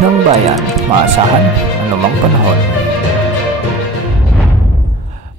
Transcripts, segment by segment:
ng bayan, maasahan anumang panahon.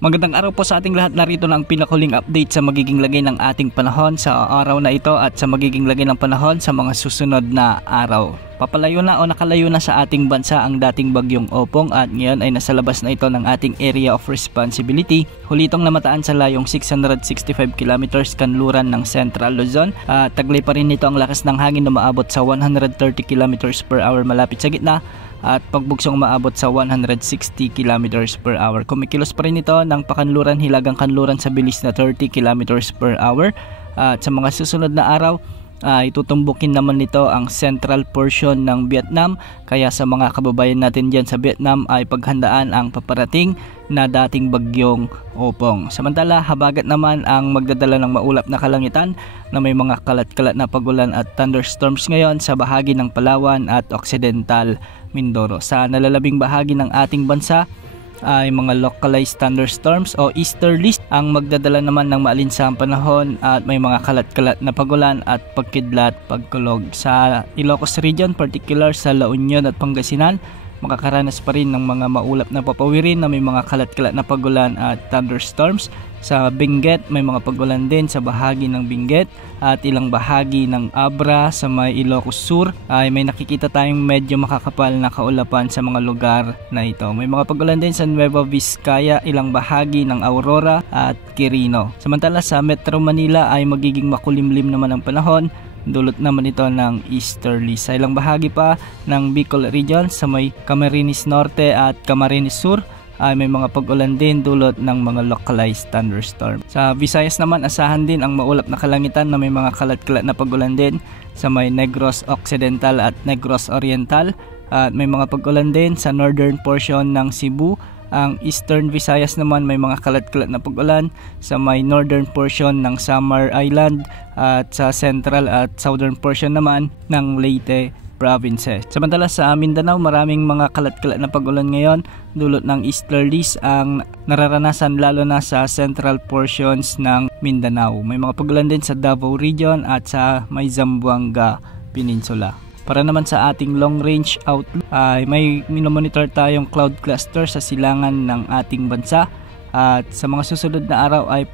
Magandang araw po sa ating lahat. Narito na ang pinakahuling update sa magiging lagay ng ating panahon sa araw na ito at sa magiging lagay ng panahon sa mga susunod na araw. Papalayo na o nakalayo na sa ating bansa ang dating bagyong Opong at ngayon ay nasa labas na ito ng ating area of responsibility. Huli itong namataan sa layong 665 kilometers kanluran ng Central Luzon. Taglay pa rin nito ang lakas ng hangin na maabot sa 130 kilometers per hour malapit sa gitna at pagbugsong maabot sa 160 kilometers per hour. Kumikilos pa rin ito ng pakanluran hilagang kanluran sa bilis na 30 kilometers per hour. At sa mga susunod na araw, itutumbukin naman nito ang central portion ng Vietnam. Kaya sa mga kababayan natin dyan sa Vietnam ay paghandaan ang paparating na dating bagyong Opong. Samantala, habagat naman ang magdadala ng maulap na kalangitan na may mga kalat-kalat na pagulan at thunderstorms ngayon sa bahagi ng Palawan at Occidental Mindoro. Sa nalalabing bahagi ng ating bansa ay mga localized thunderstorms o easterlies ang magdadala naman ng maalinsahang panahon at may mga kalat-kalat na pagulan at pagkidlat, pagkulog. Sa Ilocos Region, particular sa La Union at Pangasinan, makakaranas pa rin ng mga maulap na papawirin na may mga kalat-kalat na pagulan at thunderstorms. Sa Benguet, may mga pagulan din sa bahagi ng Benguet at ilang bahagi ng Abra sa may Ilocos Sur ay may nakikita tayong medyo makakapal na kaulapan sa mga lugar na ito. May mga pagulan din sa Nueva Vizcaya, ilang bahagi ng Aurora at Quirino. Samantala sa Metro Manila ay magiging makulimlim naman ang panahon. Dulot naman ito ng easterly. Sa ilang bahagi pa ng Bicol Region sa may Camarines Norte at Camarines Sur ay may mga pag-ulan din dulot ng mga localized thunderstorm. Sa Visayas naman asahan din ang maulap na kalangitan na may mga kalat-kalat na pag-ulan din sa may Negros Occidental at Negros Oriental at may mga pag-ulan din sa northern portion ng Cebu. Ang Eastern Visayas naman may mga kalat-kalat na pag-ulan sa may northern portion ng Samar Island at sa central at southern portion naman ng Leyte provinces. Samantala sa Mindanao, maraming mga kalat-kalat na pag-ulan ngayon dulot ng easterlies ang nararanasan lalo na sa central portions ng Mindanao. May mga pag-ulan din sa Davao Region at sa may Zamboanga Peninsula. Para naman sa ating long range outlook ay may minomonitor tayong cloud cluster sa silangan ng ating bansa at sa mga susunod na araw ay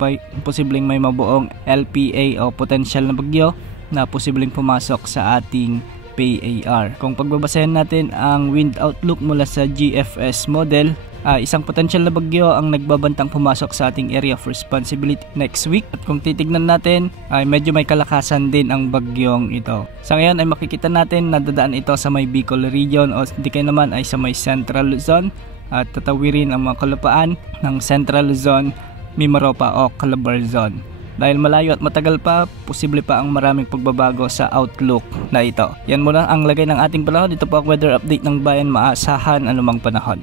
posibleng may mabuong LPA o potential na bagyo na posibleng pumasok sa ating PAR. Kung pagbabasehan natin ang wind outlook mula sa GFS model, isang potential na bagyo ang nagbabantang pumasok sa ating area of responsibility next week. At kung titignan natin, ay medyo may kalakasan din ang bagyong ito. Sa ngayon ay makikita natin na dadaan ito sa may Bicol Region o di kaya naman ay sa may Central Luzon at tatawirin ang mga kalupaan ng Central Luzon, Mimaropa o Calabarzon. Dahil malayo at matagal pa, posible pa ang maraming pagbabago sa outlook na ito. Yan muna ang lagay ng ating panahon. Ito po ang weather update ng bayan, maasahan anumang panahon.